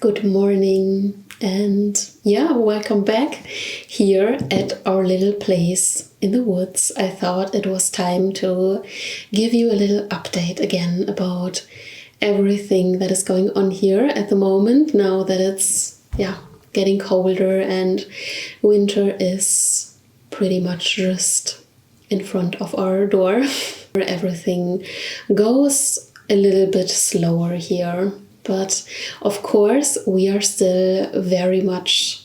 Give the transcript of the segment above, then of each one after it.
good morning, and welcome back here at our little place in the woods. I thought it was time to give you a little update again about everything that is going on here at the moment, now that it's getting colder and winter is pretty much just in front of our door. Everything goes a little bit slower here. But of course, we are still very much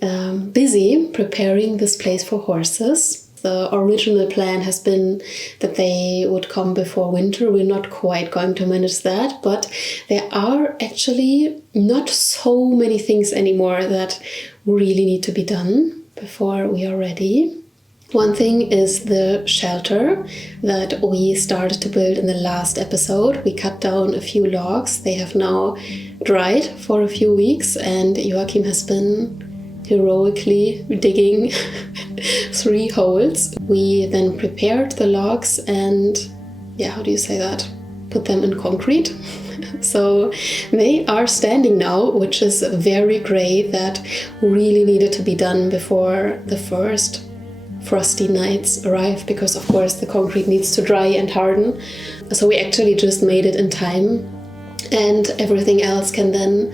busy preparing this place for horses. The original plan has been that they would come before winter. We're not quite going to manage that, but there are actually not so many things anymore that really need to be done before we are ready. One thing is the shelter that we started to build in the last episode. We cut down a few logs. They have now dried for a few weeks, and Joachim has been heroically digging 3 holes. We then prepared the logs and, how do you say that? Put them in concrete. So they are standing now, which is very great. That really needed to be done before the first frosty nights arrive, because of course the concrete needs to dry and harden. So we actually just made it in time, and everything else can then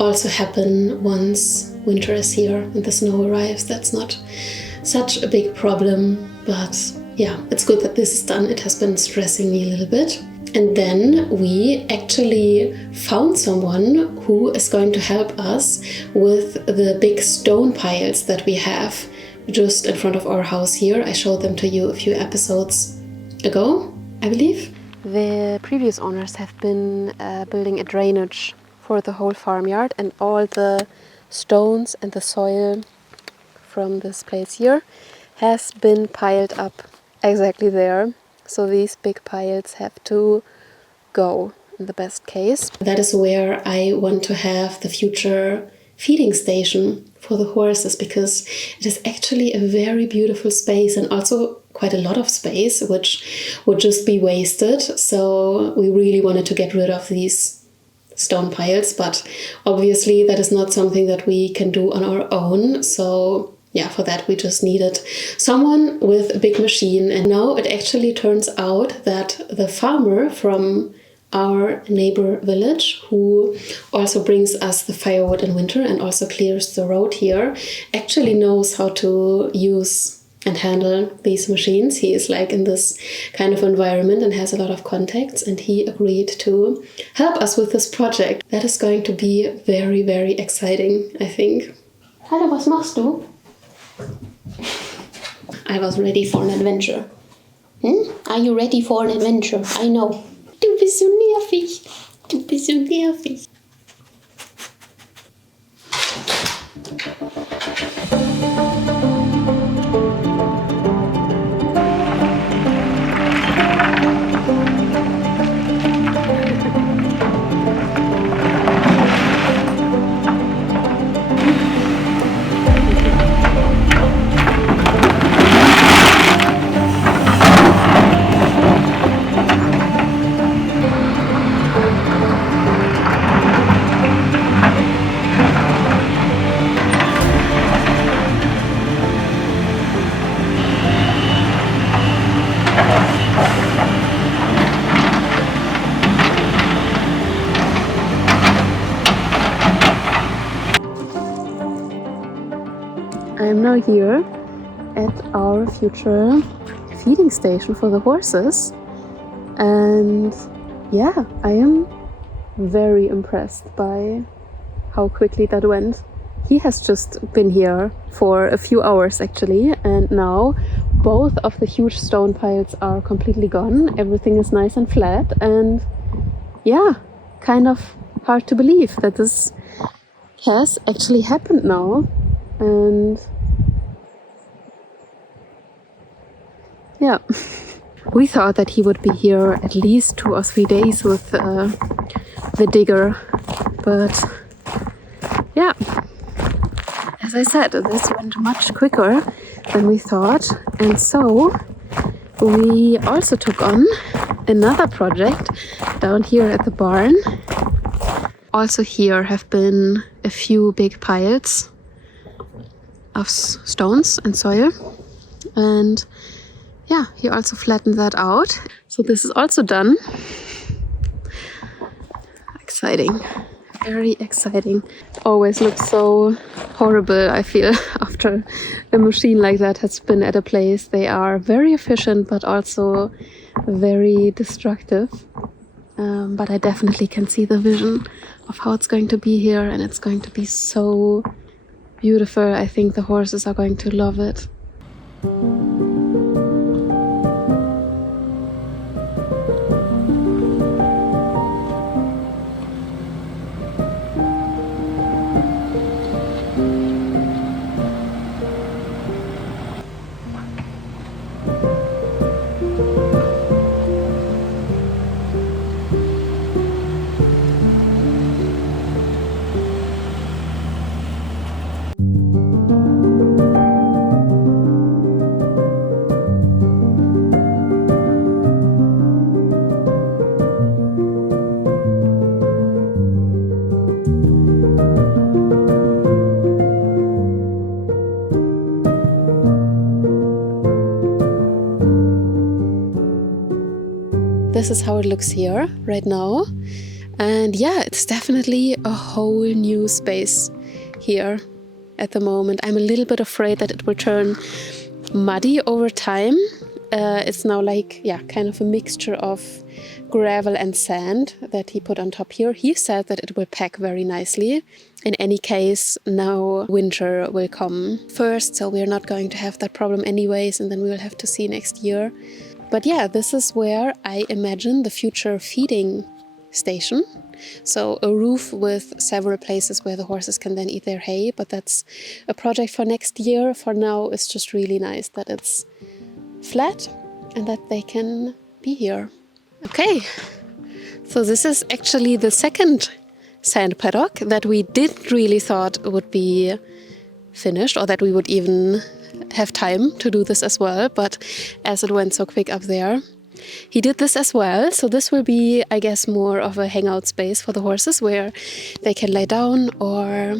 also happen once winter is here and the snow arrives. That's not such a big problem, but it's good that this is done. It has been stressing me a little bit. And then we actually found someone who is going to help us with the big stone piles that we have just in front of our house here. I showed them to you a few episodes ago, I believe. The previous owners have been building a drainage for the whole farmyard, and all the stones and the soil from this place here has been piled up exactly there. So these big piles have to go in the best case. That is where I want to have the future feeding station for the horses, because it is actually a very beautiful space and also quite a lot of space which would just be wasted. So we really wanted to get rid of these stone piles, but obviously that is not something that we can do on our own. So for that we just needed someone with a big machine. And now it actually turns out that the farmer from our neighbor village, who also brings us the firewood in winter and also clears the road here, actually knows how to use and handle these machines. He is like in this kind of environment and has a lot of contacts, and he agreed to help us with this project. That is going to be very, very exciting, I think. Hallo, was machst du? I was ready for an adventure. Are you ready for an adventure? I know. Du bist so nervig. Du bist so nervig. I am now here at our future feeding station for the horses, and I am very impressed by how quickly that went. He has just been here for a few hours actually, and now both of the huge stone piles are completely gone. Everything is nice and flat, and kind of hard to believe that this has actually happened now. And we thought that he would be here at least 2 or 3 days with the digger, but as I said, this went much quicker than we thought, and so we also took on another project down here at the barn. Also here have been a few big piles of stones and soil. And yeah, he also flattened that out. So this is also done. Exciting. Very exciting. Always looks so horrible, I feel, after a machine like that has been at a place. They are very efficient, but also very destructive. But I definitely can see the vision of how it's going to be here, and it's going to be so beautiful. I think the horses are going to love it. This is how it looks here right now. And yeah, it's definitely a whole new space here at the moment. I'm a little bit afraid that it will turn muddy over time. It's now like, yeah, kind of a mixture of gravel and sand that he put on top here. He said that it will pack very nicely. In any case, now winter will come first, so we're not going to have that problem anyways, and then we will have to see next year. But yeah, this is where I imagine the future feeding station. So a roof with several places where the horses can then eat their hay, but that's a project for next year. For now, it's just really nice that it's flat and that they can be here. Okay, so this is actually the second sand paddock that we didn't really thought would be finished, or that we would even have time to do this as well, but as it went so quick up there, he did this as well. So this will be, I guess, more of a hangout space for the horses where they can lay down, or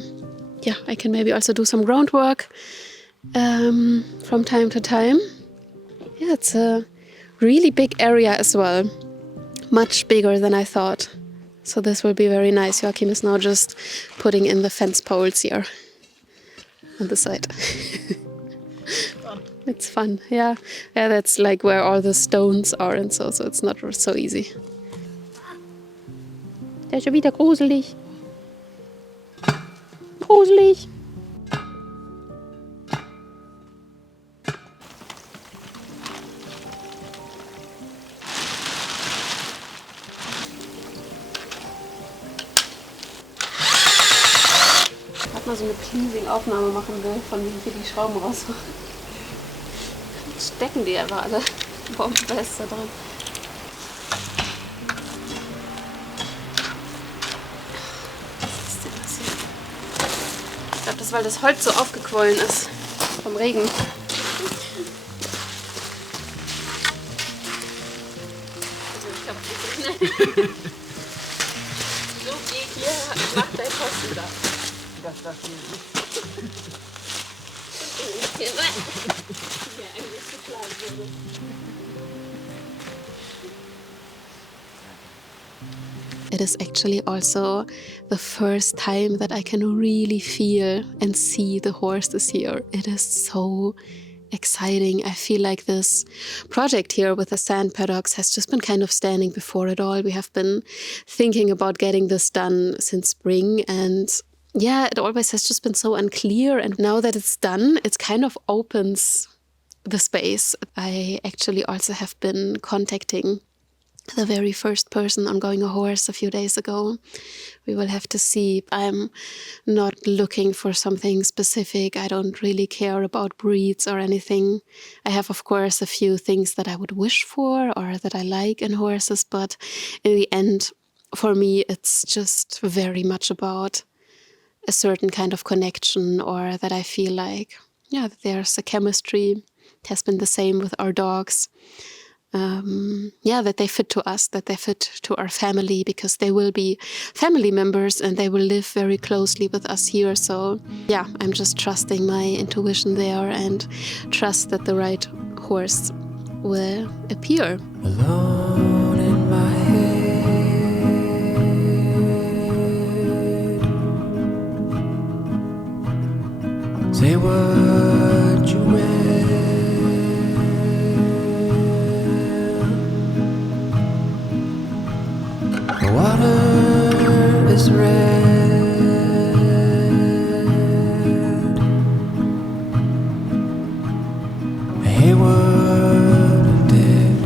yeah, I can maybe also do some groundwork from time to time. Yeah, it's a really big area as well, much bigger than I thought. So this will be very nice. Joachim is now just putting in the fence poles here on the side. It's fun, yeah. Yeah, that's like where all the stones are and so it's not so easy. Der ist schon wieder gruselig. Gruselig. Mal so eine Pleasing-Aufnahme machen will, von wie hier die Schrauben rausmachen. Stecken die aber alle bombenfest da drin. Was ist denn das hier? Ich glaube, das ist, weil das Holz so aufgequollen ist vom Regen. Also ich glaube, so geht hier, macht dein Posten da. Das hier nicht. It is actually also the first time that I can really feel and see the horses here. It is so exciting. I feel like this project here with the sand paddocks has just been kind of standing before it all. We have been thinking about getting this done since spring, and yeah, it always has just been so unclear. And now that it's done, it kind of opens the space. I actually also have been contacting the very first person on Going a Horse a few days ago. We will have to see. I'm not looking for something specific. I don't really care about breeds or anything. I have, of course, a few things that I would wish for or that I like in horses, but in the end, for me, it's just very much about a certain kind of connection, or that I feel like, yeah, there's a chemistry. It has been the same with our dogs. that they fit to us, that they fit to our family, because they will be family members and they will live very closely with us here. So yeah, I'm just trusting my intuition there and trust that the right horse will appear. Alone in my head, say what you will. The water is red, the Hayward dead.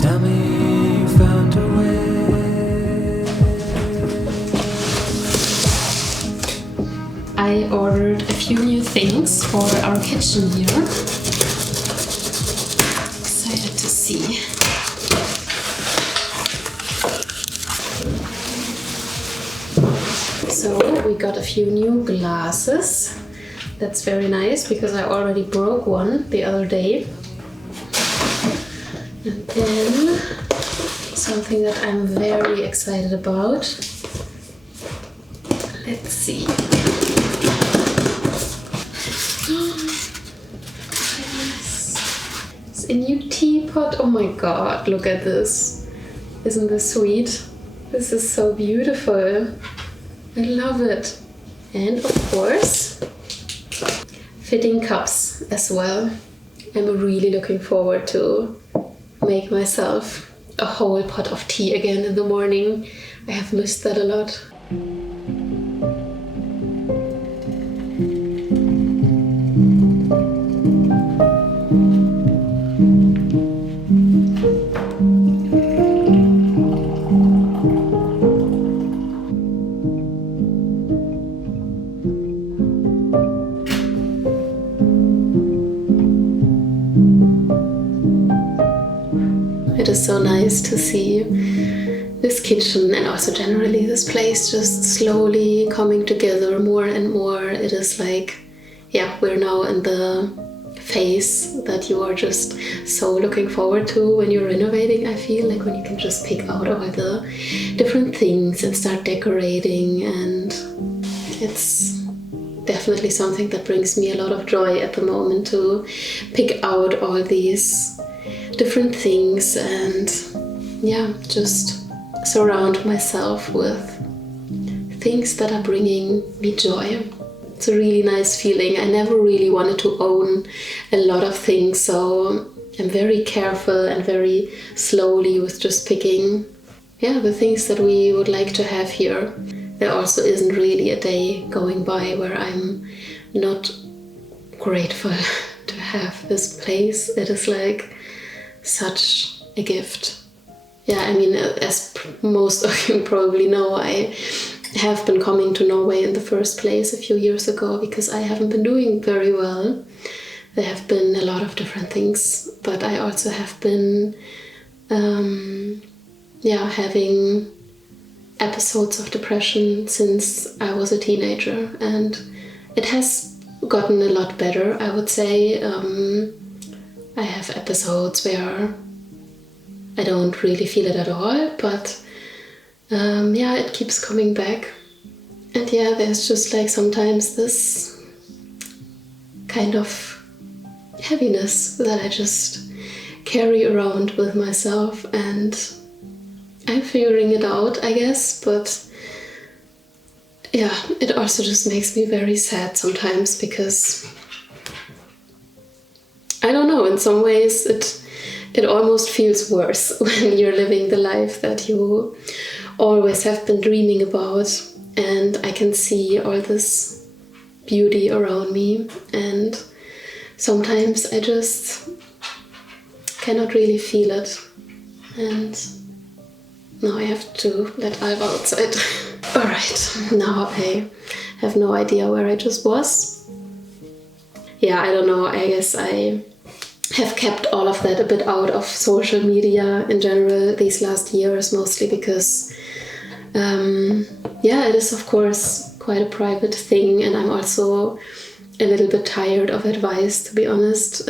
Tell me you found a way. I ordered a few new things for our kitchen here. Excited to see. So we got a few new glasses. That's very nice because I already broke one the other day. And then something that I'm very excited about. Let's see. It's a new teapot. Oh my god, look at this. Isn't this sweet? This is so beautiful. I love it. And of course, fitting cups as well. I'm really looking forward to make myself a whole pot of tea again in the morning. I have missed that a lot. It is so nice to see this kitchen and also generally this place just slowly coming together more and more. It is like, yeah, we're now in the phase that you are just so looking forward to when you're renovating. I feel like when you can just pick out all the different things and start decorating, and it's definitely something that brings me a lot of joy at the moment to pick out all these different things and yeah, just surround myself with things that are bringing me joy. It's a really nice feeling. I never really wanted to own a lot of things, so I'm very careful and very slowly with just picking the things that we would like to have here. There also isn't really a day going by where I'm not grateful to have this place. It is like such a gift. Yeah, I mean, as most of you probably know, I have been coming to Norway in the first place a few years ago because I haven't been doing very well. There have been a lot of different things, but I also have been having episodes of depression since I was a teenager, and it has gotten a lot better, I would say. I have episodes where I don't really feel it at all, but it keeps coming back. And there's just like sometimes this kind of heaviness that I just carry around with myself, and I'm figuring it out, I guess, but it also just makes me very sad sometimes because I don't know, in some ways it almost feels worse when you're living the life that you always have been dreaming about, and I can see all this beauty around me, and sometimes I just cannot really feel it, and now I have to let Alva outside. Alright, now I have no idea where I just was. Yeah, I don't know, I guess I have kept all of that a bit out of social media in general these last years, mostly because, yeah, it is of course quite a private thing, and I'm also a little bit tired of advice, to be honest.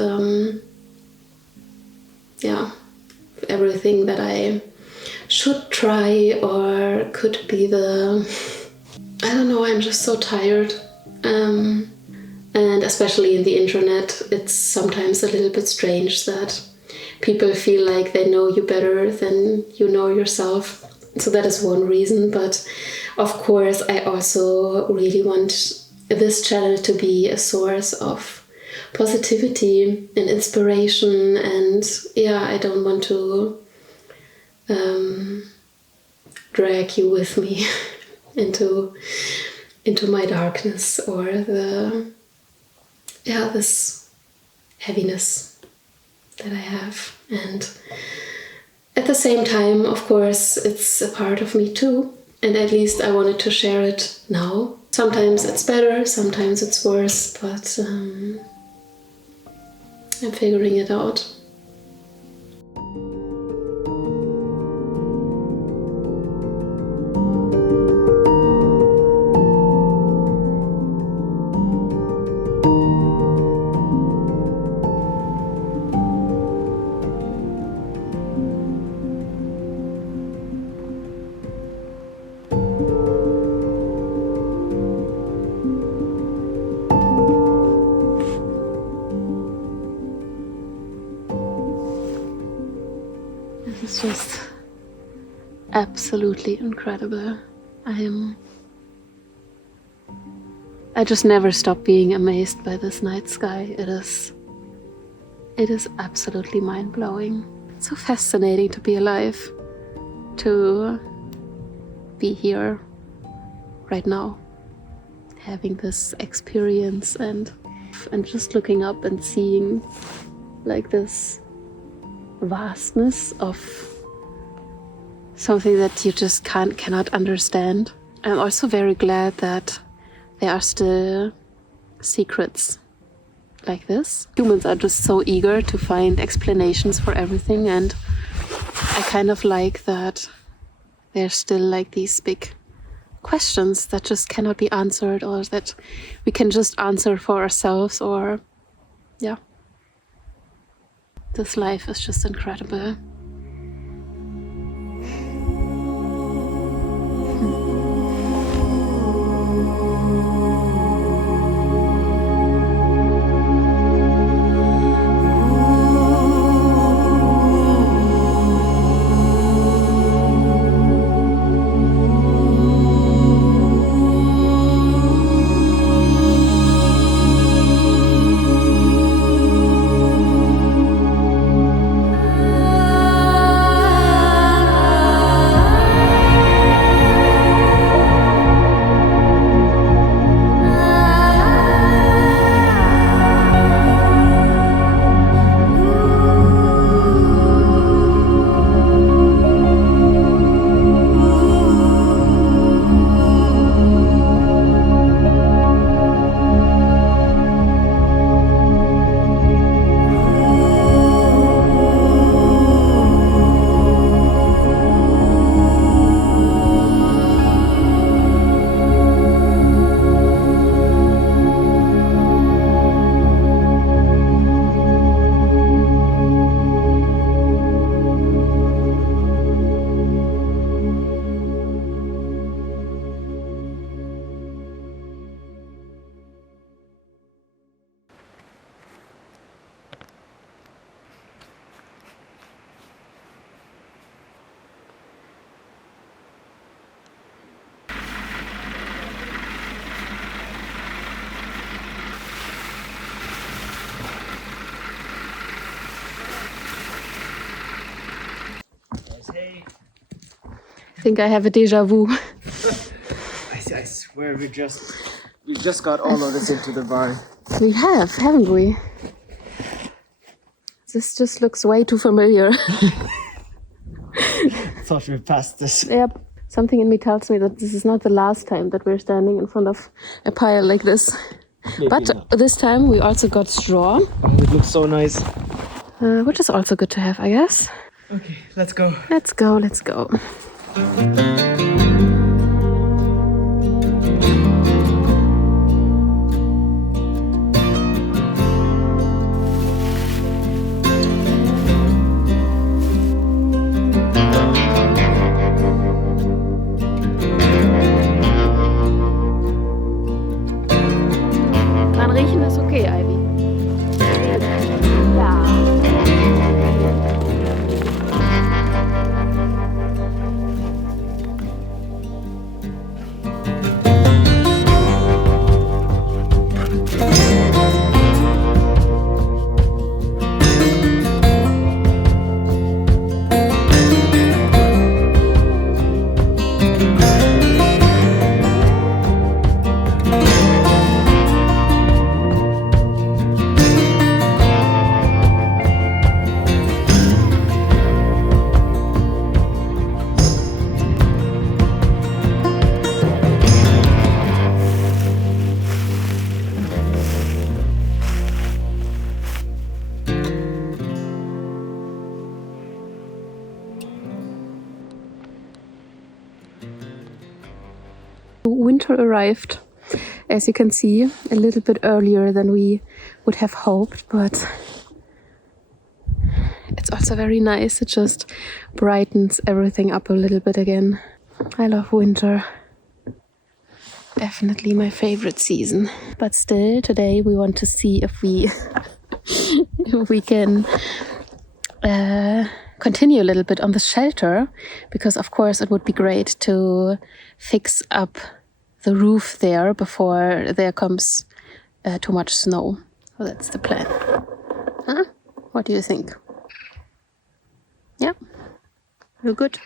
Yeah, everything that I should try or could be I don't know, I'm just so tired. And especially in the internet, it's sometimes a little bit strange that people feel like they know you better than you know yourself. So that is one reason. But of course, I also really want this channel to be a source of positivity and inspiration. And yeah, I don't want to drag you with me into my darkness or this heaviness that I have. And at the same time, of course, it's a part of me too, and at least I wanted to share it now. Sometimes it's better, sometimes it's worse, but I'm figuring it out. It's just absolutely incredible. I just never stop being amazed by this night sky. It is absolutely mind-blowing. It's so fascinating to be alive, to be here right now, having this experience and just looking up and seeing like this vastness of something that you just cannot understand. I'm also very glad that there are still secrets like this. Humans are just so eager to find explanations for everything, and I kind of like that there's still like these big questions that just cannot be answered, or that we can just answer for ourselves, or yeah. This life is just incredible. I think I have a déjà vu. I swear we just got all of this into the barn. We have, haven't we? This just looks way too familiar. Thought we passed this. Yep. Something in me tells me that this is not the last time that we're standing in front of a pile like this. Maybe But not. this time we also got straw, Oh, it looks so nice. which is also good to have, I guess. Okay, let's go. Let's go, let's go. Dran riechen ist okay, Ivy. Ja. Winter arrived, as you can see, a little bit earlier than we would have hoped, but it's also very nice. It just brightens everything up a little bit again. I love winter. Definitely my favorite season. But still, today we want to see if we if we can continue a little bit on the shelter, because of course it would be great to fix up the roof there before there comes too much snow. So that's the plan. Huh? What do you think? Yeah? You're good?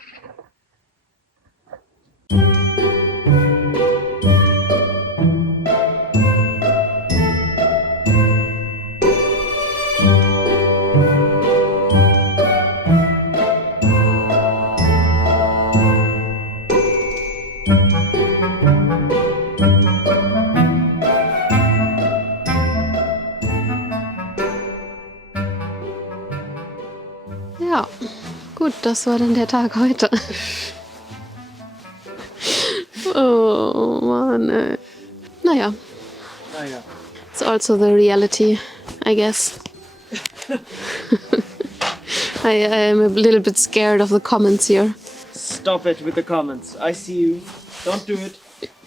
Ja, gut, das war dann der Tag heute. Oh Mann, ey. Naja, Naja. it's also the reality, I guess. I am a little bit scared of the comments here. Stop it with the comments. I see you. Don't do it.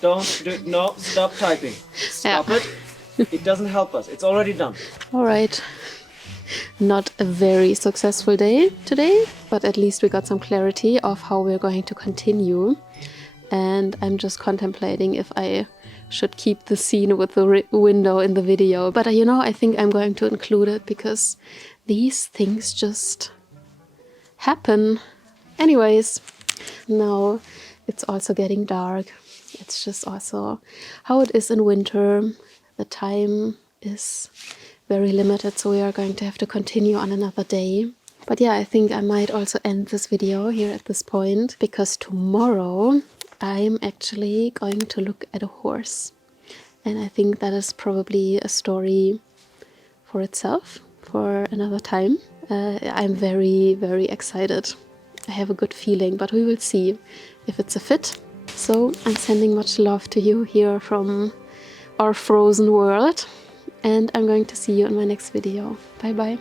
Don't do it. No, stop typing. Stop Yeah. it. It doesn't help us. It's already done. All right. Not a very successful day today, but at least we got some clarity of how we're going to continue. And I'm just contemplating if I should keep the scene with the window in the video. But you know, I think I'm going to include it because these things just happen. Anyways, now it's also getting dark. It's just also how it is in winter. The time is very limited, so we are going to have to continue on another day. But yeah, I think I might also end this video here at this point, because tomorrow I'm actually going to look at a horse. And I think that is probably a story for itself, for another time. I'm very, very excited. I have a good feeling, but we will see if it's a fit. So I'm sending much love to you here from our frozen world. And I'm going to see you in my next video. Bye bye.